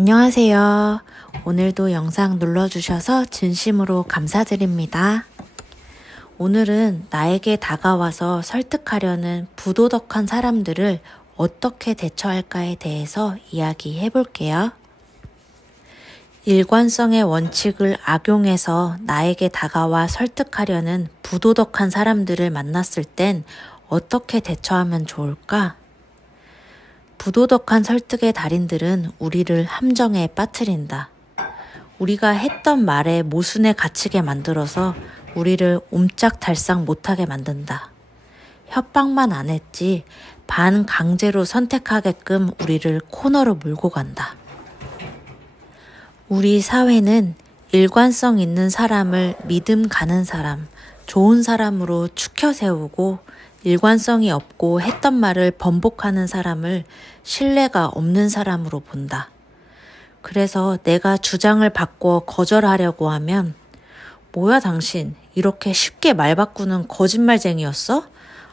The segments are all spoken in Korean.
안녕하세요. 오늘도 영상 눌러주셔서 진심으로 감사드립니다. 오늘은 나에게 다가와서 설득하려는 부도덕한 사람들을 어떻게 대처할까에 대해서 이야기해 볼게요. 일관성의 원칙을 악용해서 나에게 다가와 설득하려는 부도덕한 사람들을 만났을 땐 어떻게 대처하면 좋을까? 부도덕한 설득의 달인들은 우리를 함정에 빠뜨린다. 우리가 했던 말에 모순에 갇히게 만들어서 우리를 옴짝달싹 못하게 만든다. 협박만 안 했지 반강제로 선택하게끔 우리를 코너로 몰고 간다. 우리 사회는 일관성 있는 사람을 믿음 가는 사람, 좋은 사람으로 축혀 세우고 일관성이 없고 했던 말을 번복하는 사람을 신뢰가 없는 사람으로 본다. 그래서 내가 주장을 바꿔 거절하려고 하면 뭐야 당신 이렇게 쉽게 말 바꾸는 거짓말쟁이였어?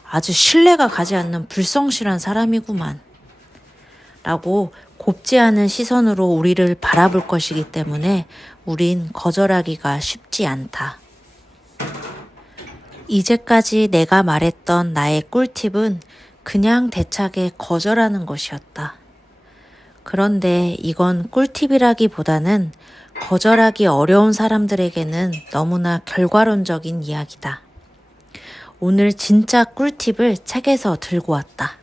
아주 신뢰가 가지 않는 불성실한 사람이구만. 라고 곱지 않은 시선으로 우리를 바라볼 것이기 때문에 우린 거절하기가 쉽지 않다. 이제까지 내가 말했던 나의 꿀팁은 그냥 대차게 거절하는 것이었다. 그런데 이건 꿀팁이라기보다는 거절하기 어려운 사람들에게는 너무나 결과론적인 이야기다. 오늘 진짜 꿀팁을 책에서 들고 왔다.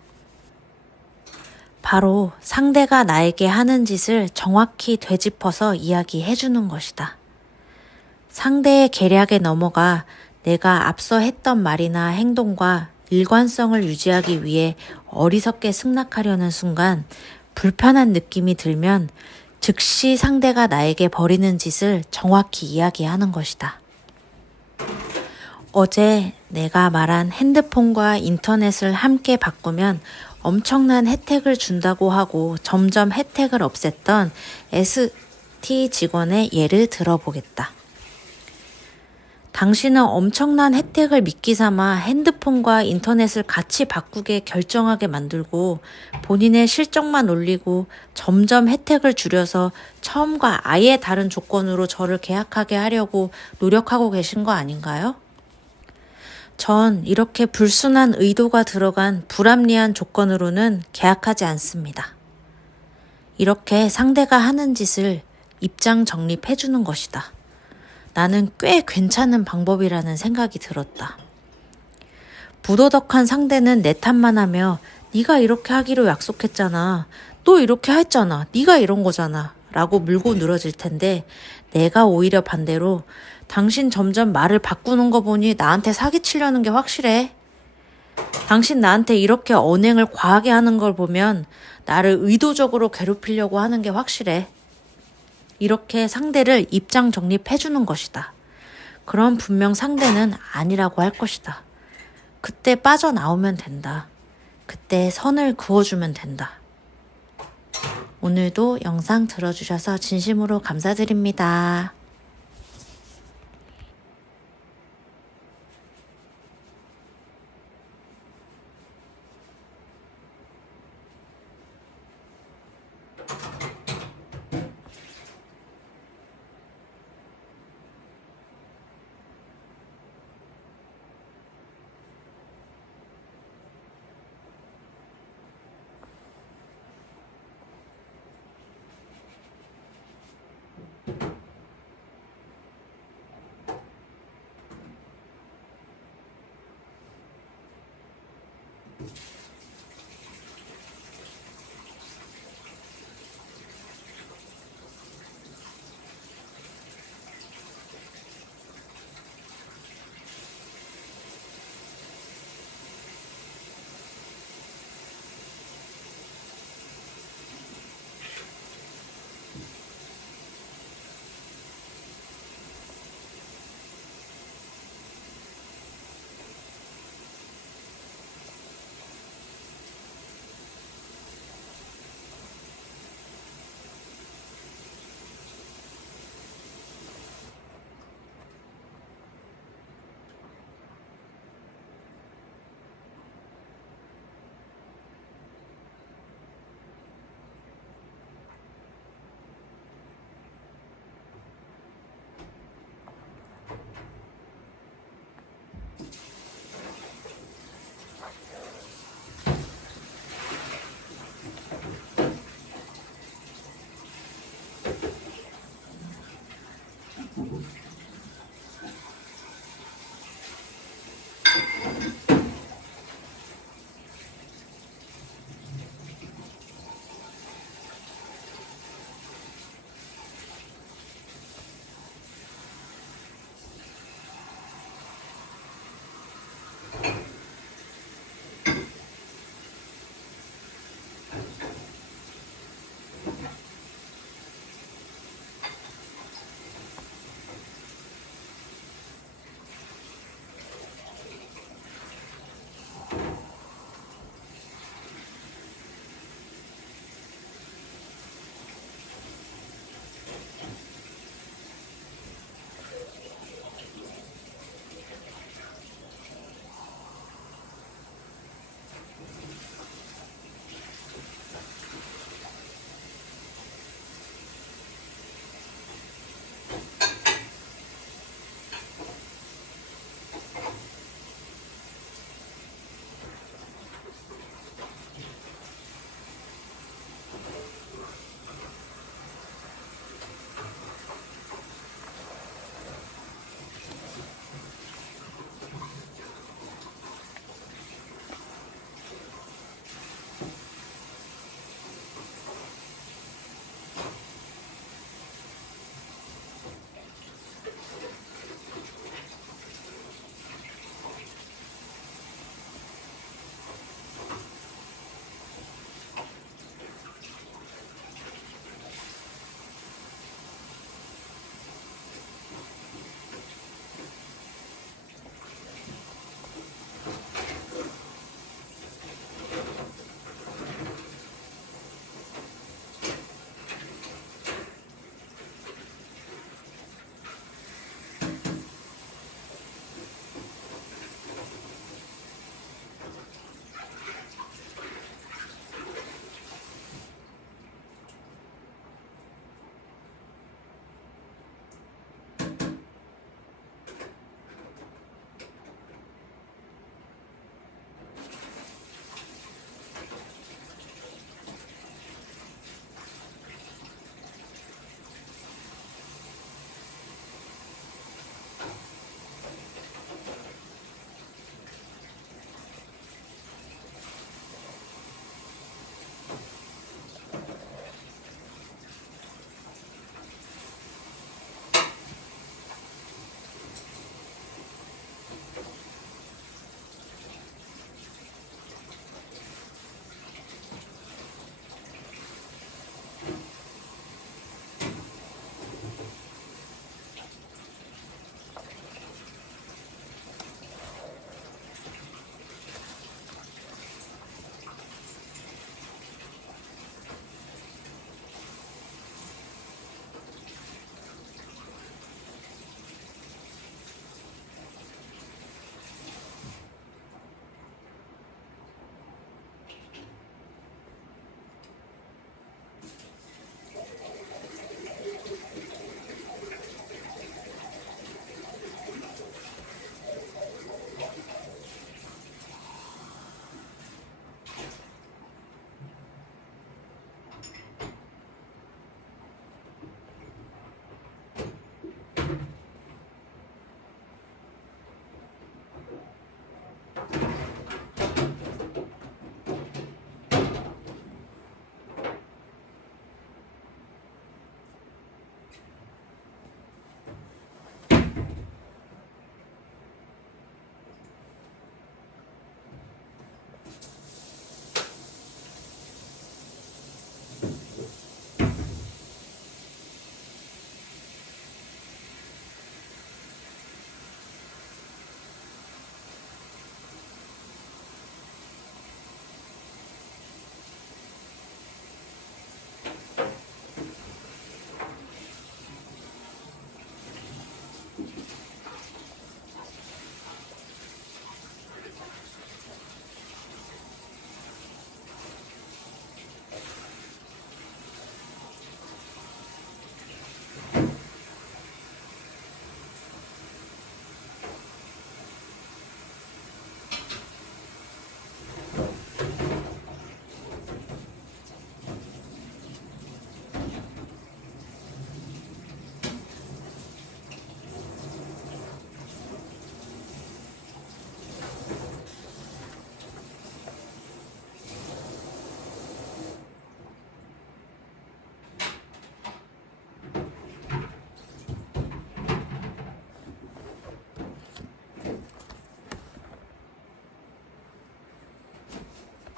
바로 상대가 나에게 하는 짓을 정확히 되짚어서 이야기해 주는 것이다. 상대의 계략에 넘어가 내가 앞서 했던 말이나 행동과 일관성을 유지하기 위해 어리석게 승낙하려는 순간 불편한 느낌이 들면 즉시 상대가 나에게 벌이는 짓을 정확히 이야기하는 것이다. 어제 내가 말한 핸드폰과 인터넷을 함께 바꾸면 엄청난 혜택을 준다고 하고 점점 혜택을 없앴던 ST 직원의 예를 들어보겠다. 당신은 엄청난 혜택을 믿기 삼아 핸드폰과 인터넷을 같이 바꾸게 결정하게 만들고 본인의 실적만 올리고 점점 혜택을 줄여서 처음과 아예 다른 조건으로 저를 계약하게 하려고 노력하고 계신 거 아닌가요? 전 이렇게 불순한 의도가 들어간 불합리한 조건으로는 계약하지 않습니다. 이렇게 상대가 하는 짓을 입장 정립해 주는 것이다. 나는 꽤 괜찮은 방법이라는 생각이 들었다. 부도덕한 상대는 내 탓만 하며 네가 이렇게 하기로 약속했잖아. 또 이렇게 했잖아. 네가 이런 거잖아. 라고 물고 늘어질 텐데 내가 오히려 반대로 당신 점점 말을 바꾸는 거 보니 나한테 사기치려는 게 확실해. 당신 나한테 이렇게 언행을 과하게 하는 걸 보면 나를 의도적으로 괴롭히려고 하는 게 확실해. 이렇게 상대를 입장 정립해 주는 것이다. 그럼 분명 상대는 아니라고 할 것이다. 그때 빠져나오면 된다. 그때 선을 그어주면 된다. 오늘도 영상 들어주셔서 진심으로 감사드립니다.